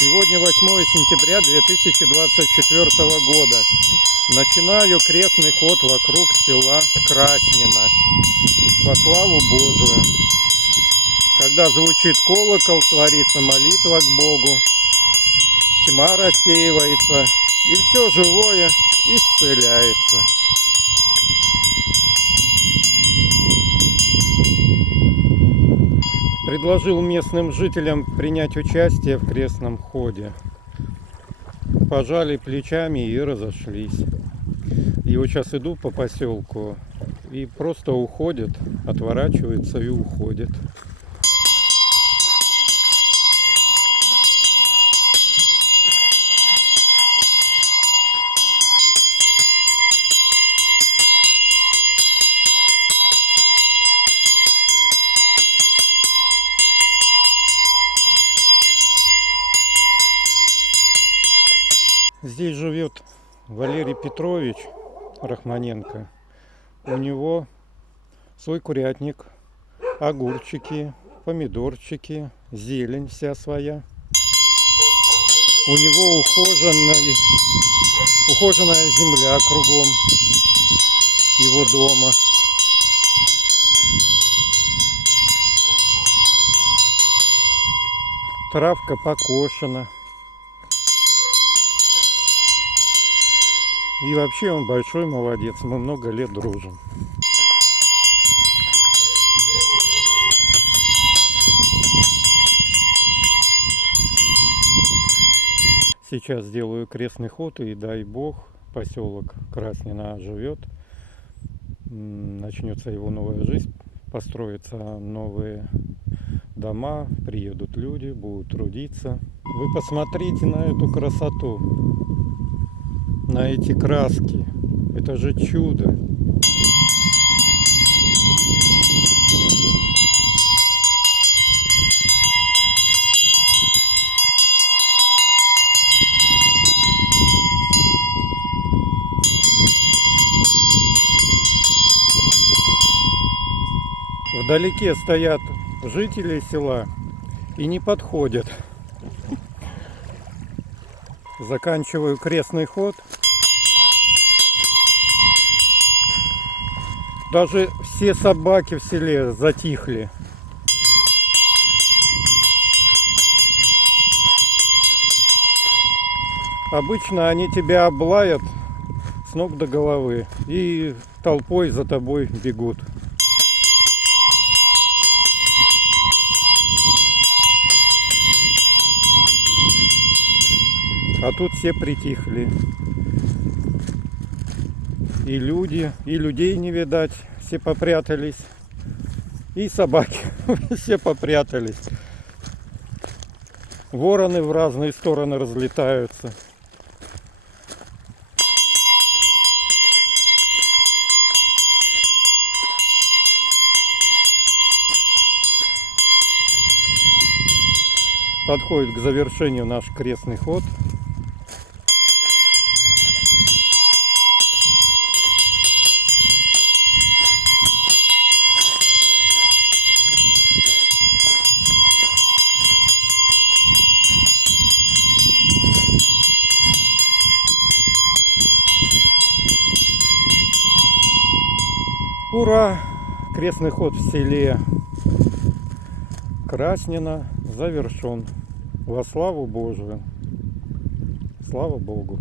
Сегодня 8 сентября 2024 года. Начинаю крестный ход вокруг села Краснино. Во славу Божию. Когда звучит колокол, творится молитва к Богу. Тьма рассеивается, и все живое исцеляется. Предложил местным жителям принять участие в крестном ходе. Пожали плечами и разошлись. И вот сейчас иду по поселку и просто уходят, отворачиваются и уходят. Здесь живет Валерий Петрович Рахманенко. У него свой курятник, огурчики, помидорчики, зелень вся своя. У него ухоженная земля кругом его дома. Травка покошена. И вообще он большой молодец, мы много лет дружим. Сейчас сделаю крестный ход, и дай Бог, поселок Краснино оживет. Начнется его новая жизнь, построятся новые дома, приедут люди, будут трудиться. Вы посмотрите на эту красоту. На эти краски. Это же чудо. Вдалеке стоят жители села и не подходят. Заканчиваю крестный ход. Даже все собаки в селе затихли. Обычно они тебя облаят с ног до головы и толпой за тобой бегут. А тут все притихли. И люди, и людей не видать, все попрятались. И собаки, все попрятались. Вороны в разные стороны разлетаются. Подходит к завершению наш крестный ход. Ура! Крестный ход в селе Краснино завершен. Во славу Божию. Слава Богу.